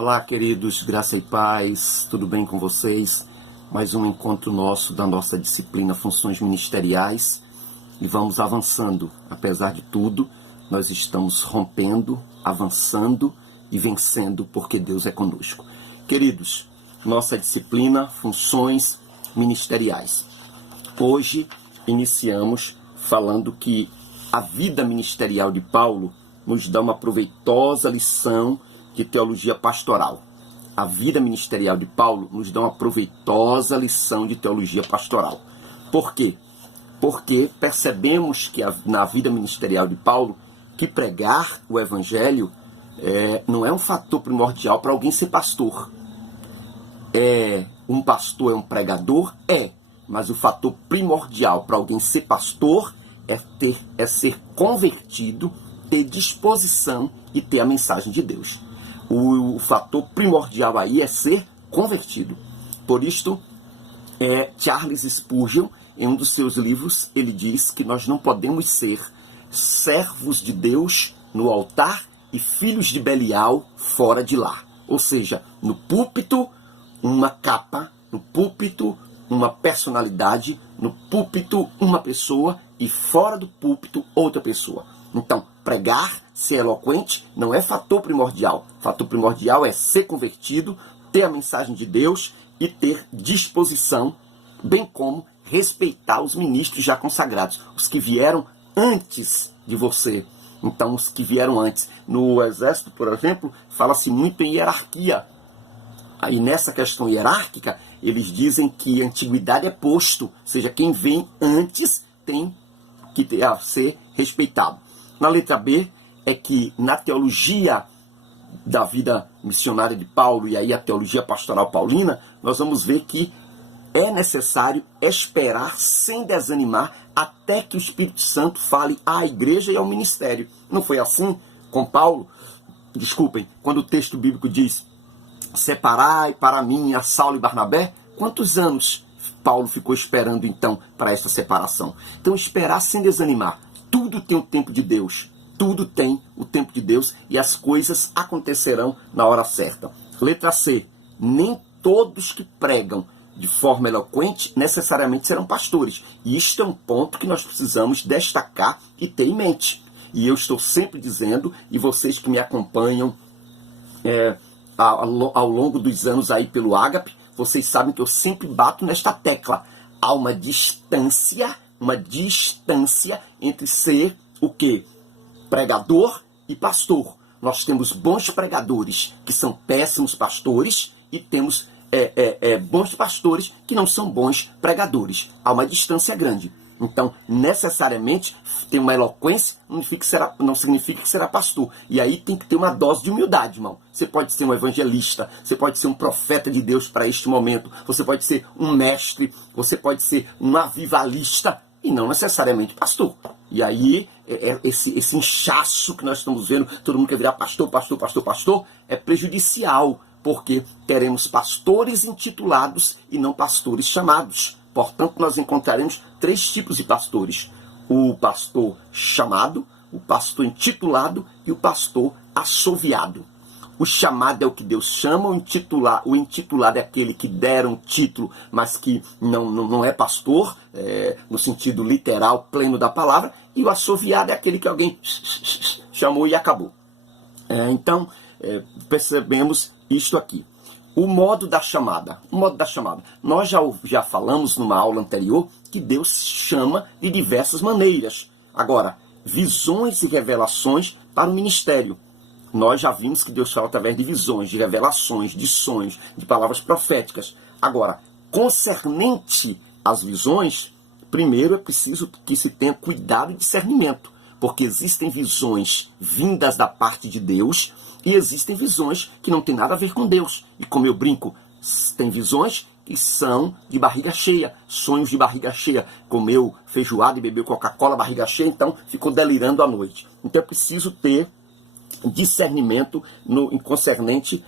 Olá, queridos, graça e paz, tudo bem com vocês? Mais um encontro nosso da nossa disciplina Funções Ministeriais e vamos avançando. Apesar de tudo, nós estamos rompendo, avançando e vencendo porque Deus é conosco. Queridos, nossa disciplina Funções Ministeriais. Hoje iniciamos falando que a vida ministerial de Paulo nos dá uma proveitosa lição de teologia pastoral. A vida ministerial de Paulo nos dá uma proveitosa lição de teologia pastoral. Por quê? Porque percebemos que na vida ministerial de Paulo, que pregar o evangelho não é um fator primordial para alguém ser pastor. Um pastor é um pregador? Mas o fator primordial para alguém ser pastor é ser convertido, ter disposição e ter a mensagem de Deus. O fator primordial aí é ser convertido. Por isto, Charles Spurgeon, em um dos seus livros, ele diz que nós não podemos ser servos de Deus no altar e filhos de Belial fora de lá. Ou seja, no púlpito, uma capa, no púlpito, uma personalidade, no púlpito, uma pessoa e fora do púlpito, outra pessoa. Então, pregar, ser eloquente, não é fator primordial. Fator primordial é ser convertido, ter a mensagem de Deus e ter disposição, bem como respeitar os ministros já consagrados, os que vieram antes de você. Então, os que vieram antes. No exército, por exemplo, fala-se muito em hierarquia. Aí nessa questão hierárquica, eles dizem que a antiguidade é posto, ou seja, quem vem antes tem que ser respeitado. Na letra B, é que na teologia da vida missionária de Paulo, e aí a teologia pastoral paulina, nós vamos ver que é necessário esperar sem desanimar até que o Espírito Santo fale à igreja e ao ministério. Não foi assim com Paulo? Desculpem, quando o texto bíblico diz: separai para mim a Saulo e Barnabé, quantos anos Paulo ficou esperando então para esta separação? Então esperar sem desanimar. Tudo tem o tempo de Deus. Tudo tem o tempo de Deus e as coisas acontecerão na hora certa. Letra C. Nem todos que pregam de forma eloquente necessariamente serão pastores. E isto é um ponto que nós precisamos destacar e ter em mente. E eu estou sempre dizendo, e vocês que me acompanham ao longo dos anos aí pelo Ágape, vocês sabem que eu sempre bato nesta tecla. Há uma distância entre ser o quê? Pregador e pastor. Nós temos bons pregadores que são péssimos pastores e temos bons pastores que não são bons pregadores. Há uma distância grande. Então, necessariamente, ter uma eloquência não significa que será pastor. E aí tem que ter uma dose de humildade, irmão. Você pode ser um evangelista, você pode ser um profeta de Deus para este momento, você pode ser um mestre, você pode ser um avivalista e não necessariamente pastor. E aí, esse inchaço que nós estamos vendo, todo mundo quer virar pastor, é prejudicial, porque teremos pastores intitulados e não pastores chamados. Portanto, nós encontraremos 3 tipos de pastores: o pastor chamado, o pastor intitulado e o pastor assoviado. O chamado é o que Deus chama, o intitulado é aquele que deram um título, mas que não é pastor, no sentido literal, pleno da palavra, e o assoviado é aquele que alguém chamou e acabou. Então, percebemos isto aqui. O modo da chamada. Nós já falamos numa aula anterior que Deus chama de diversas maneiras. Agora, visões e revelações para o ministério. Nós já vimos que Deus fala através de visões, de revelações, de sonhos, de palavras proféticas. Agora, concernente às visões, primeiro é preciso que se tenha cuidado e discernimento, porque existem visões vindas da parte de Deus e existem visões que não têm nada a ver com Deus. E como eu brinco, tem visões que são de barriga cheia, sonhos de barriga cheia. Comeu feijoada e bebeu Coca-Cola, barriga cheia, então ficou delirando à noite. Então é preciso ter discernimento em concernente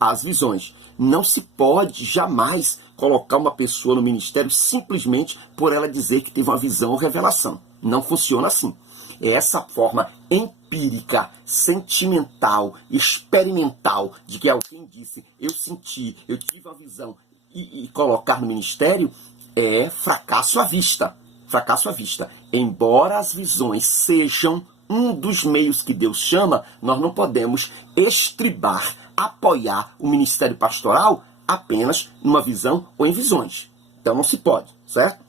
às visões. Não se pode jamais colocar uma pessoa no ministério simplesmente por ela dizer que teve uma visão ou revelação. Não funciona assim. É essa forma empírica, sentimental, experimental, de que alguém disse, eu senti, eu tive uma visão, e colocar no ministério, é fracasso à vista. Fracasso à vista. Embora as visões sejam um dos meios que Deus chama, nós não podemos estribar, apoiar o ministério pastoral apenas numa visão ou em visões. Então não se pode, certo?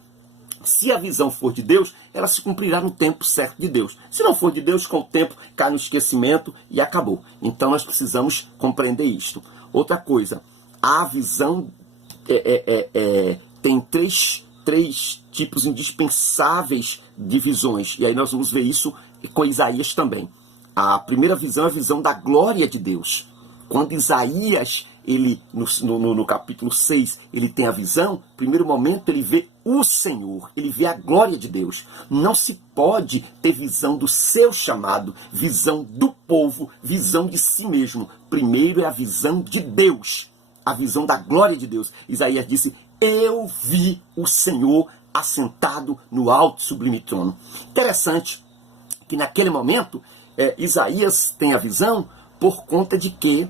Se a visão for de Deus, ela se cumprirá no tempo certo de Deus. Se não for de Deus, com o tempo cai no esquecimento e acabou. Então nós precisamos compreender isto. Outra coisa, a visão tem três tipos indispensáveis de visões. E aí nós vamos ver isso com Isaías também. A primeira visão é a visão da glória de Deus. Quando Isaías, ele no capítulo 6, ele tem a visão, no primeiro momento ele vê o Senhor, ele vê a glória de Deus. Não se pode ter visão do seu chamado, visão do povo, visão de si mesmo. Primeiro é a visão de Deus, a visão da glória de Deus. Isaías disse, eu vi o Senhor assentado no alto e sublime trono. Interessante que naquele momento, Isaías tem a visão por conta de que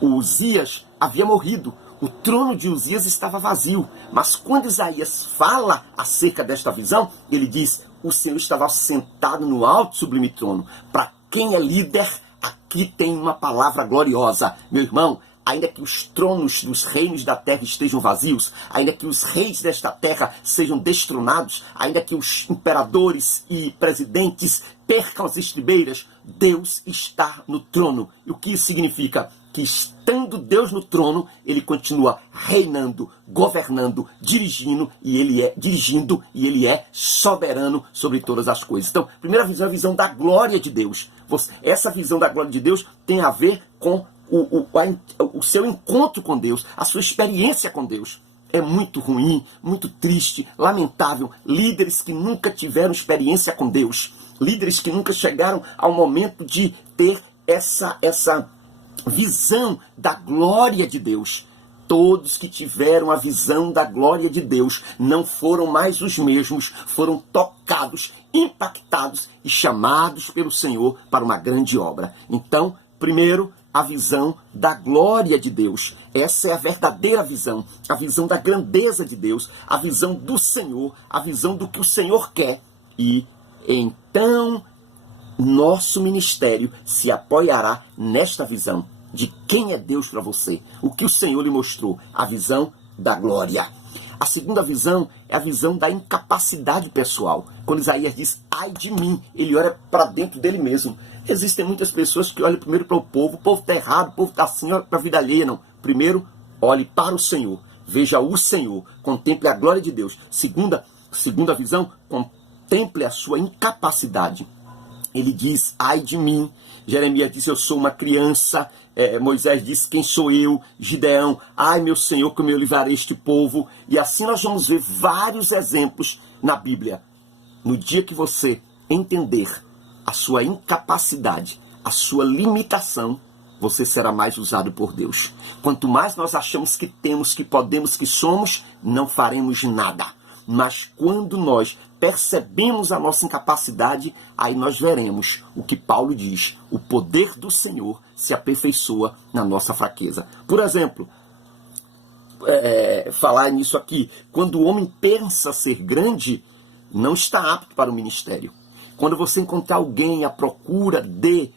Uzias havia morrido. O trono de Uzias estava vazio. Mas quando Isaías fala acerca desta visão, ele diz, o Senhor estava sentado no alto e sublime trono. Para quem é líder, aqui tem uma palavra gloriosa. Meu irmão, ainda que os tronos dos reinos da terra estejam vazios, ainda que os reis desta terra sejam destronados, ainda que os imperadores e presidentes percam as estribeiras, Deus está no trono. E o que isso significa? Que estando Deus no trono, ele continua reinando, governando, dirigindo, e ele é soberano sobre todas as coisas. Então, a primeira visão é a visão da glória de Deus. Essa visão da glória de Deus tem a ver com o seu encontro com Deus, a sua experiência com Deus. É muito ruim, muito triste, lamentável, líderes que nunca tiveram experiência com Deus, líderes que nunca chegaram ao momento de ter essa visão da glória de Deus. Todos que tiveram a visão da glória de Deus não foram mais os mesmos, foram tocados, impactados e chamados pelo Senhor para uma grande obra. Então, primeiro, a visão da glória de Deus. Essa é a verdadeira visão, a visão da grandeza de Deus, a visão do Senhor, a visão do que o Senhor quer. E então, nosso ministério se apoiará nesta visão de quem é Deus para você, o que o Senhor lhe mostrou, a visão da glória. A segunda visão é a visão da incapacidade pessoal. Quando Isaías diz, ai de mim, ele olha para dentro dele mesmo. Existem muitas pessoas que olham primeiro para o povo está errado, o povo está assim, olha para a vida alheia. Não. Primeiro, olhe para o Senhor, veja o Senhor, contemple a glória de Deus. Segunda visão, contemple a sua incapacidade. Ele diz, ai de mim. Jeremias diz, eu sou uma criança. Moisés diz, quem sou eu? Gideão, ai meu Senhor, como eu livrarei este povo. E assim nós vamos ver vários exemplos na Bíblia. No dia que você entender a sua incapacidade, a sua limitação, você será mais usado por Deus. Quanto mais nós achamos que temos, que podemos, que somos, não faremos nada. Mas quando nós percebemos a nossa incapacidade, aí nós veremos o que Paulo diz. O poder do Senhor se aperfeiçoa na nossa fraqueza. Por exemplo, falar nisso aqui, quando o homem pensa ser grande, não está apto para o ministério. Quando você encontrar alguém à procura de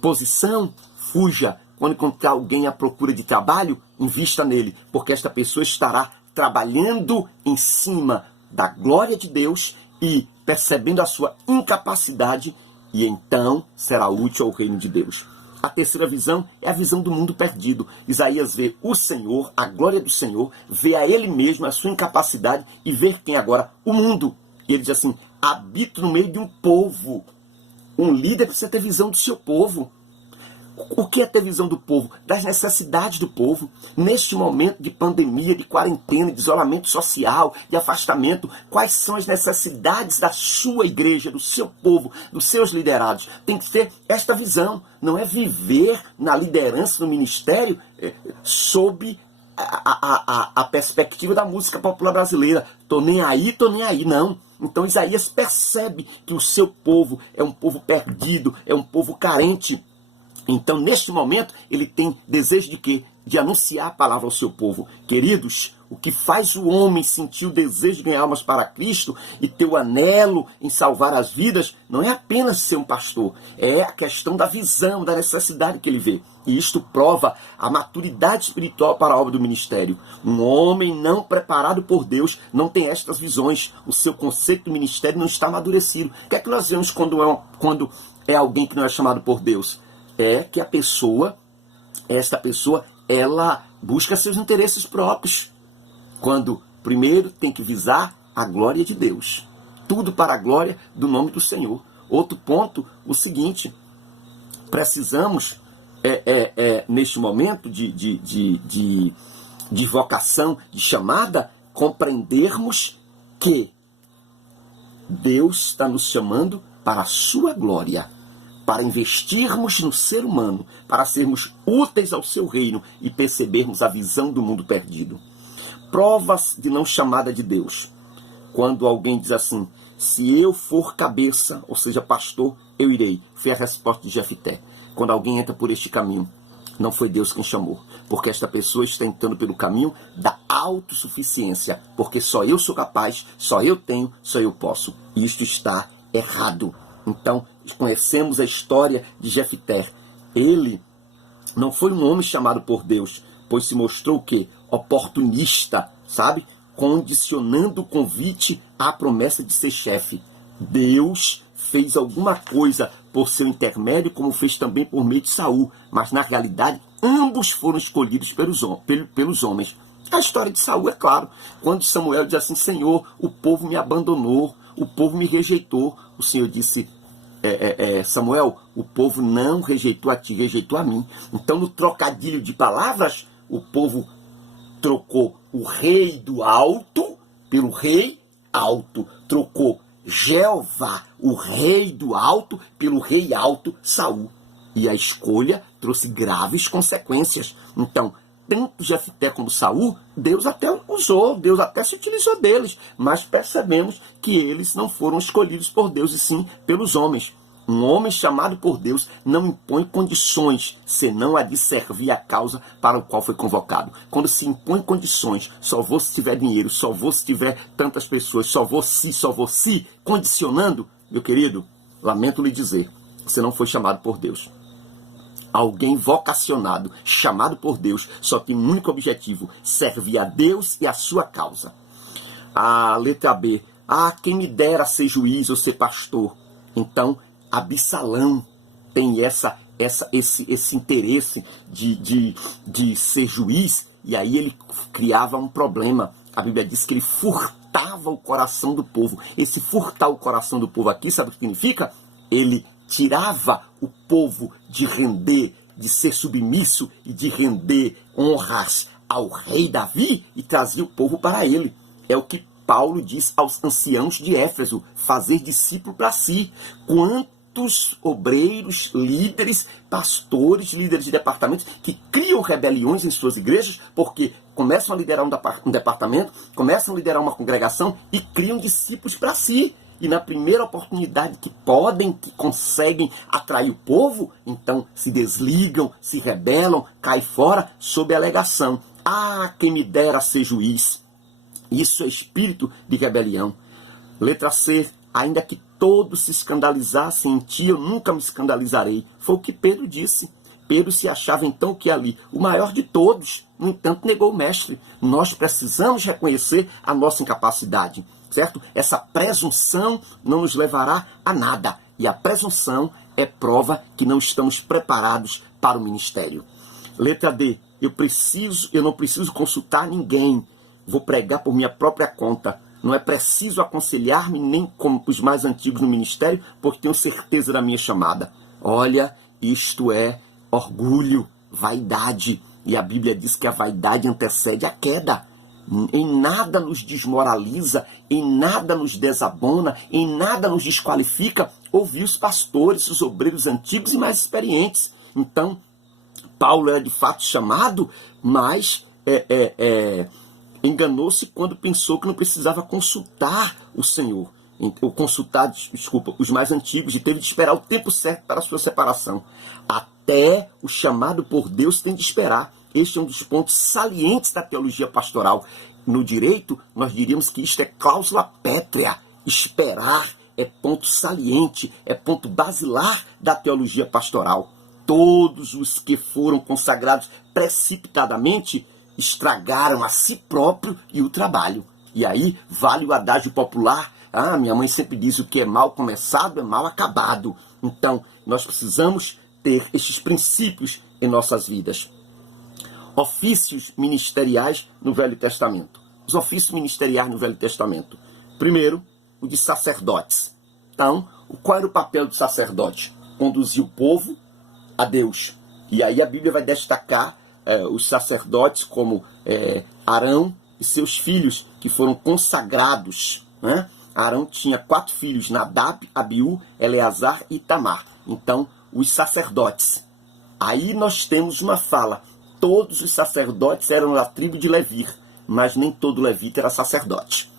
posição, fuja. Quando encontrar alguém à procura de trabalho, invista nele, porque esta pessoa estará trabalhando em cima da glória de Deus e percebendo a sua incapacidade, e então será útil ao reino de Deus. A terceira visão é a visão do mundo perdido. Isaías vê o Senhor, a glória do Senhor, vê a ele mesmo, a sua incapacidade, e vê quem agora? O mundo. E ele diz assim, habito no meio de um povo. Um líder precisa ter visão do seu povo. O que é ter visão do povo? Das necessidades do povo. Neste momento de pandemia, de quarentena, de isolamento social, de afastamento, quais são as necessidades da sua igreja, do seu povo, dos seus liderados? Tem que ter esta visão. Não é viver na liderança, no ministério, sob a perspectiva da música popular brasileira. Tô nem aí, não. Então Isaías percebe que o seu povo é um povo perdido, é um povo carente. Então, neste momento, ele tem desejo de quê? De anunciar a palavra ao seu povo. Queridos, o que faz o homem sentir o desejo de ganhar almas para Cristo e ter o anelo em salvar as vidas, não é apenas ser um pastor, é a questão da visão, da necessidade que ele vê. E isto prova a maturidade espiritual para a obra do ministério. Um homem não preparado por Deus não tem estas visões. O seu conceito do ministério não está amadurecido. O que é que nós vemos quando é alguém que não é chamado por Deus? É que esta pessoa, ela busca seus interesses próprios. Quando, primeiro, tem que visar a glória de Deus. Tudo para a glória do nome do Senhor. Outro ponto, o seguinte, precisamos, neste momento de vocação, de chamada, compreendermos que Deus está nos chamando para a sua glória, para investirmos no ser humano, para sermos úteis ao seu reino e percebermos a visão do mundo perdido. Provas de não chamada de Deus. Quando alguém diz assim, se eu for cabeça, ou seja, pastor, eu irei. Foi a resposta de Jefté. Quando alguém entra por este caminho, não foi Deus quem chamou, porque esta pessoa está entrando pelo caminho da autossuficiência, porque só eu sou capaz, só eu tenho, só eu posso. E isto está errado. Então, conhecemos a história de Jefté. Ele não foi um homem chamado por Deus, pois se mostrou o quê? Oportunista, sabe? Condicionando o convite à promessa de ser chefe. Deus fez alguma coisa por seu intermédio, como fez também por meio de Saul, mas na realidade ambos foram escolhidos pelos homens. A história de Saul é claro, quando Samuel diz assim, Senhor, o povo me abandonou, o povo me rejeitou, o Senhor disse, Samuel, o povo não rejeitou a ti, rejeitou a mim. Então no trocadilho de palavras, o povo trocou o rei do alto pelo rei alto, trocou Jeová, o rei do alto, pelo rei alto, Saul. E a escolha trouxe graves consequências. Então, tanto Jefté como Saul, Deus até usou, Deus até se utilizou deles, mas percebemos que eles não foram escolhidos por Deus, e sim pelos homens. Um homem chamado por Deus não impõe condições, senão a de servir a causa para o qual foi convocado. Quando se impõe condições, só vou se tiver dinheiro, só vou se tiver tantas pessoas, só vou se, condicionando, meu querido, lamento lhe dizer, você não foi chamado por Deus. Alguém vocacionado, chamado por Deus, só tem um único objetivo, servir a Deus e a sua causa. A letra B, quem me dera ser juiz ou ser pastor. Então, Absalão tem esse interesse de ser juiz, e aí ele criava um problema. A Bíblia diz que ele furtava o coração do povo. Esse furtar o coração do povo aqui, sabe o que significa? Ele tirava o povo de render, de ser submisso e de render honras ao rei Davi e trazia o povo para ele. É o que Paulo diz aos anciãos de Éfeso, fazer discípulo para si. Quantos obreiros, líderes, pastores, líderes de departamentos que criam rebeliões em suas igrejas porque começam a liderar um departamento, começam a liderar uma congregação e criam discípulos para si. E na primeira oportunidade que podem, que conseguem atrair o povo, então se desligam, se rebelam, caem fora sob a alegação. Quem me dera ser juiz. Isso é espírito de rebelião. Letra C, ainda que todos se escandalizassem em ti, eu nunca me escandalizarei. Foi o que Pedro disse. Pedro se achava então que ali, o maior de todos, no entanto negou o mestre. Nós precisamos reconhecer a nossa incapacidade, certo? Essa presunção não nos levará a nada. E a presunção é prova que não estamos preparados para o ministério. Letra D, eu não preciso consultar ninguém. Vou pregar por minha própria conta. Não é preciso aconselhar-me nem como os mais antigos no ministério, porque tenho certeza da minha chamada. Olha, isto é orgulho, vaidade. E a Bíblia diz que a vaidade antecede a queda. Em nada nos desmoraliza, em nada nos desabona, em nada nos desqualifica ouvir os pastores, os obreiros antigos e mais experientes. Então, Paulo era de fato chamado, mas enganou-se quando pensou que não precisava consultar o Senhor. ou consultar, desculpa, os mais antigos, e teve de esperar o tempo certo para a sua separação. Até o chamado por Deus tem de esperar. Este é um dos pontos salientes da teologia pastoral. No direito, nós diríamos que isto é cláusula pétrea. Esperar é ponto saliente, é ponto basilar da teologia pastoral. Todos os que foram consagrados precipitadamente estragaram a si próprio e o trabalho. E aí vale o adágio popular: minha mãe sempre diz, o que é mal começado é mal acabado. Então, nós precisamos ter estes princípios em nossas vidas. Ofícios ministeriais no Velho Testamento. Os ofícios ministeriais no Velho Testamento. Primeiro, o de sacerdotes. Então, qual era o papel do sacerdote? Conduzir o povo a Deus. E aí a Bíblia vai destacar os sacerdotes como Arão e seus filhos, que foram consagrados, né? Arão tinha 4 filhos, Nadab, Abiú, Eleazar e Itamar. Então, os sacerdotes. Aí nós temos uma fala: todos os sacerdotes eram da tribo de Levi, mas nem todo levita era sacerdote.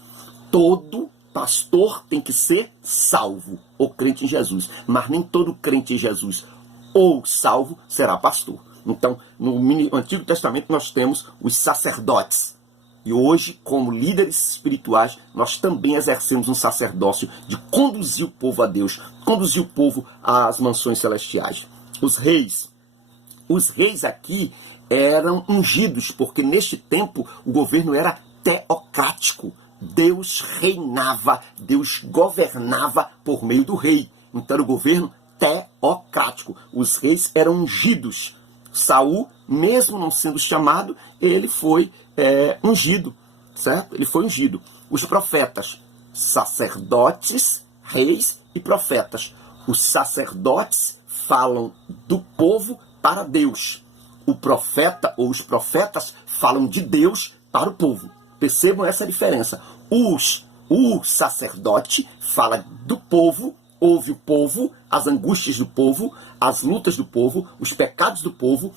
Todo pastor tem que ser salvo, ou crente em Jesus, mas nem todo crente em Jesus ou salvo será pastor. Então, no Antigo Testamento nós temos os sacerdotes. E hoje, como líderes espirituais, nós também exercemos um sacerdócio de conduzir o povo a Deus, conduzir o povo às mansões celestiais. Os reis aqui eram ungidos, porque neste tempo o governo era teocrático. Deus reinava, Deus governava por meio do rei. Então era o governo teocrático. Os reis eram ungidos. Saul, mesmo não sendo chamado, ele foi ungido, certo? Ele foi ungido. Os profetas, sacerdotes, reis e profetas. Os sacerdotes falam do povo para Deus. O profeta ou os profetas falam de Deus para o povo. Percebam essa diferença. O sacerdote fala do povo, ouve o povo, as angústias do povo, as lutas do povo, os pecados do povo,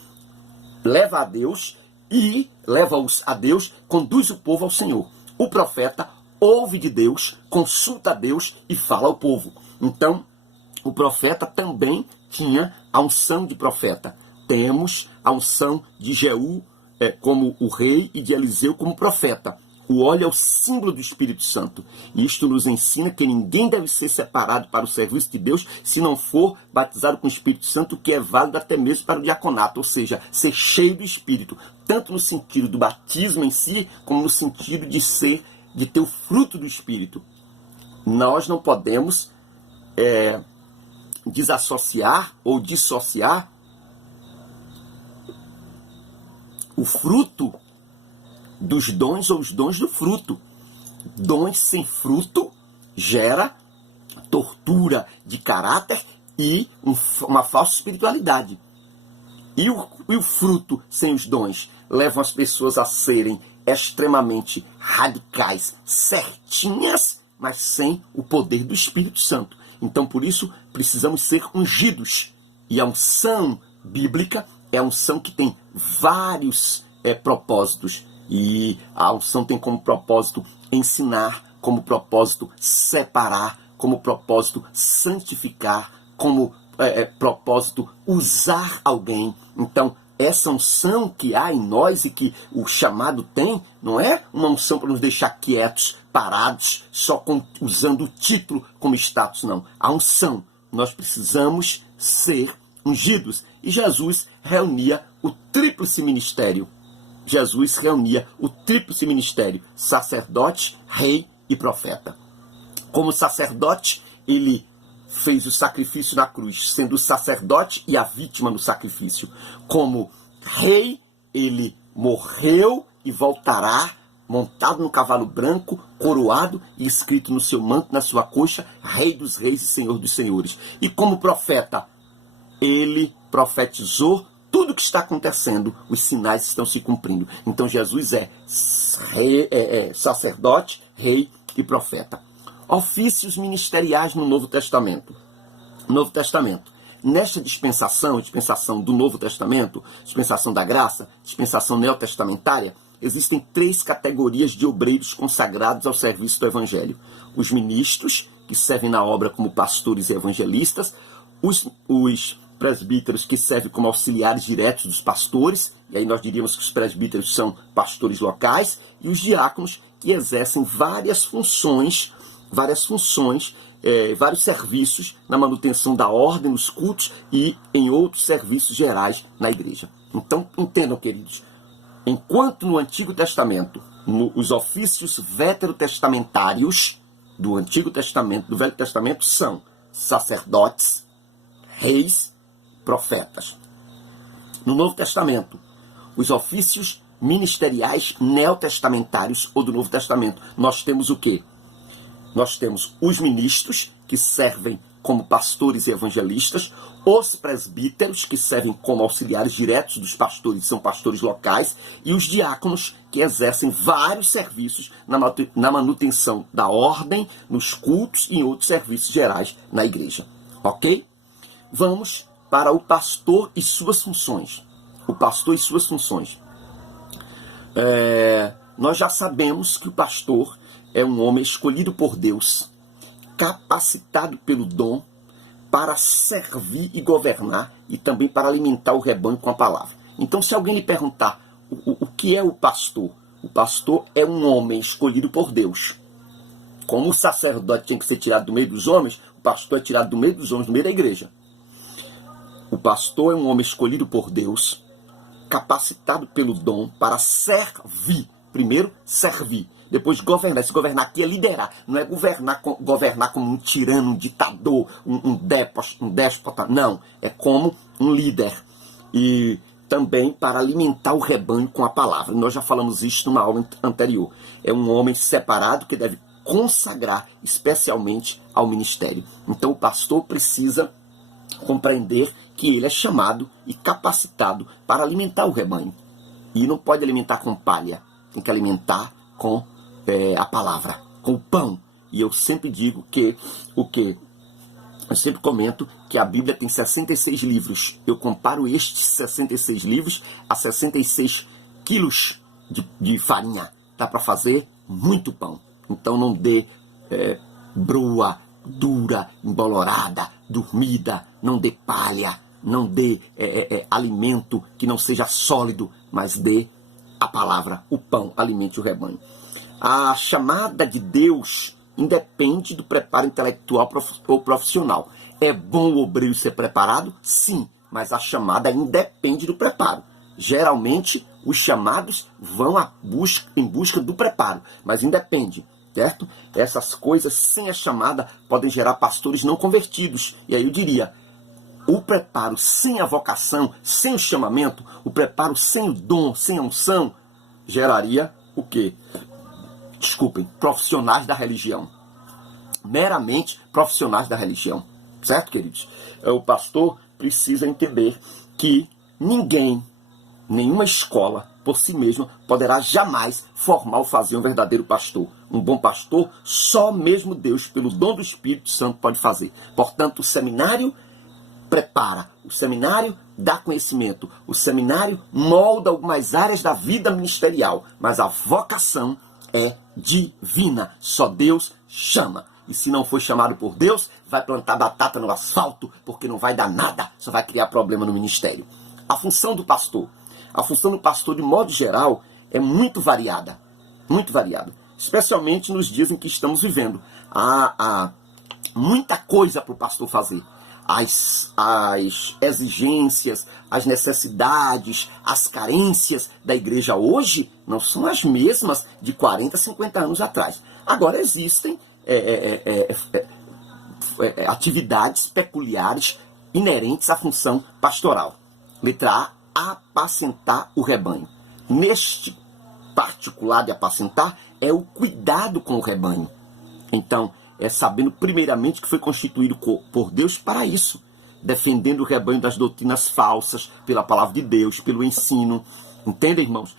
leva a Deus e leva-os a Deus, conduz o povo ao Senhor. O profeta ouve de Deus, consulta a Deus e fala ao povo. Então, o profeta também tinha a unção de profeta. Temos a unção de Jeú como o rei e de Eliseu como profeta. O óleo é o símbolo do Espírito Santo. E isto nos ensina que ninguém deve ser separado para o serviço de Deus se não for batizado com o Espírito Santo, que é válido até mesmo para o diaconato, ou seja, ser cheio do Espírito, tanto no sentido do batismo em si, como no sentido de ter o fruto do Espírito. Nós não podemos desassociar ou dissociar o fruto dos dons ou os dons do fruto. Dons sem fruto gera tortura de caráter e uma falsa espiritualidade. E o fruto sem os dons levam as pessoas a serem extremamente radicais, certinhas, mas sem o poder do Espírito Santo. Então, por isso, precisamos ser ungidos. E a unção bíblica é a unção que tem vários propósitos. E a unção tem como propósito ensinar, como propósito separar, como propósito santificar, como propósito usar alguém. Então, essa unção que há em nós e que o chamado tem, não é uma unção para nos deixar quietos, parados, só usando o título como status, não. A unção, nós precisamos ser ungidos. E Jesus reunia o tríplice ministério. Jesus reunia o tríplice ministério: sacerdote, rei e profeta. Como sacerdote, ele fez o sacrifício na cruz, sendo o sacerdote e a vítima no sacrifício. Como rei, ele morreu e voltará, montado no cavalo branco, coroado e escrito no seu manto, na sua concha, Rei dos Reis e Senhor dos Senhores. E como profeta, ele profetizou tudo o que está acontecendo, os sinais estão se cumprindo. Então Jesus é sacerdote, rei e profeta. Ofícios ministeriais no Novo Testamento. Novo Testamento. Nesta dispensação do Novo Testamento, dispensação da graça, dispensação neotestamentária, existem 3 categorias de obreiros consagrados ao serviço do Evangelho. Os ministros, que servem na obra como pastores e evangelistas, os presbíteros, que servem como auxiliares diretos dos pastores, e aí nós diríamos que os presbíteros são pastores locais, e os diáconos, que exercem vários serviços na manutenção da ordem nos cultos e em outros serviços gerais na igreja. Então, entendam, queridos, enquanto no Antigo Testamento, os ofícios veterotestamentários do Antigo Testamento, do Velho Testamento, são sacerdotes, reis, profetas. No Novo Testamento, os ofícios ministeriais neotestamentários ou do Novo Testamento, nós temos o quê? Nós temos os ministros, que servem como pastores e evangelistas, os presbíteros, que servem como auxiliares diretos dos pastores, são pastores locais, e os diáconos, que exercem vários serviços na manutenção da ordem, nos cultos e em outros serviços gerais na igreja. Ok? Vamos para o pastor e suas funções. O pastor e suas funções. Nós já sabemos que o pastor é um homem escolhido por Deus, capacitado pelo dom para servir e governar e também para alimentar o rebanho com a palavra. Então, se alguém lhe perguntar o que é o pastor é um homem escolhido por Deus. Como o sacerdote tinha que ser tirado do meio dos homens, o pastor é tirado do meio dos homens, do meio da igreja. O pastor é um homem escolhido por Deus, capacitado pelo dom para servir. Primeiro, servir. Depois, governar. Se governar aqui é liderar. Não é governar como um tirano, um ditador, um déspota. Não. É como um líder. E também para alimentar o rebanho com a palavra. Nós já falamos isso numa aula anterior. É um homem separado que deve consagrar especialmente ao ministério. Então, o pastor precisa compreender que ele é chamado e capacitado para alimentar o rebanho. E não pode alimentar com palha. Tem que alimentar com a palavra, com o pão. E eu sempre digo que eu sempre comento que a Bíblia tem 66 livros. Eu comparo estes 66 livros a 66 quilos de farinha. Dá para fazer muito pão. Então não dê broa dura, embolorada, dormida, não dê palha, não dê alimento que não seja sólido, mas dê a palavra, o pão, alimente o rebanho. A chamada de Deus independe do preparo intelectual ou profissional. É bom o obreiro ser preparado? Sim, mas a chamada independe do preparo. Geralmente, os chamados vão em busca do preparo, mas independe, certo? Essas coisas sem a chamada podem gerar pastores não convertidos. E aí eu diria, o preparo sem a vocação, sem o chamamento, o preparo sem o dom, sem a unção, geraria o quê? Desculpem, profissionais da religião. Meramente profissionais da religião. Certo, queridos? O pastor precisa entender que nenhuma escola, por si mesma, poderá jamais formar ou fazer um verdadeiro pastor. Um bom pastor, só mesmo Deus, pelo dom do Espírito Santo, pode fazer. Portanto, o seminário prepara, o seminário dá conhecimento, o seminário molda algumas áreas da vida ministerial, mas a vocação é divina, só Deus chama. E se não for chamado por Deus, vai plantar batata no asfalto, porque não vai dar nada, só vai criar problema no ministério. A função do pastor, de modo geral, é muito variada, especialmente nos dias em que estamos vivendo. Há muita coisa para o pastor fazer. As exigências, as necessidades, as carências da igreja hoje não são as mesmas de 40, 50 anos atrás. Agora existem atividades peculiares inerentes à função pastoral. Letra A, apacentar o rebanho. Neste particular de apacentar é o cuidado com o rebanho. Então, sabendo primeiramente que foi constituído por Deus para isso, defendendo o rebanho das doutrinas falsas, pela palavra de Deus, pelo ensino, entendem, irmãos?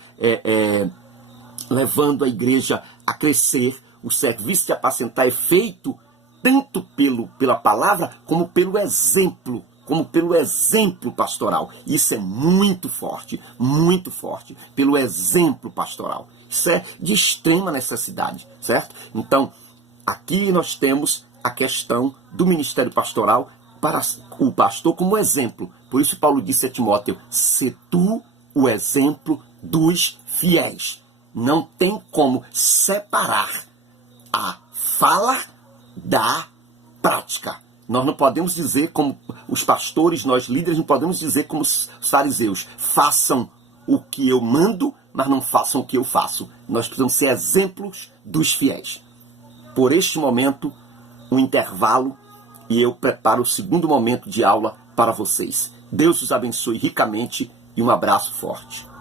Levando a igreja a crescer. O serviço de apacentar é feito tanto pela palavra como pelo exemplo como pelo exemplo pastoral. Isso é muito forte, pelo exemplo pastoral. Isso é de extrema necessidade, certo? Então, aqui nós temos a questão do ministério pastoral para o pastor como exemplo. Por isso Paulo disse a Timóteo, se tu o exemplo dos fiéis. Não tem como separar a fala da prática. Nós não podemos dizer como os pastores, nós líderes, não podemos dizer como os fariseus, façam o que eu mando, mas não façam o que eu faço. Nós precisamos ser exemplos dos fiéis. Por este momento, um intervalo, e eu preparo o segundo momento de aula para vocês. Deus os abençoe ricamente e um abraço forte.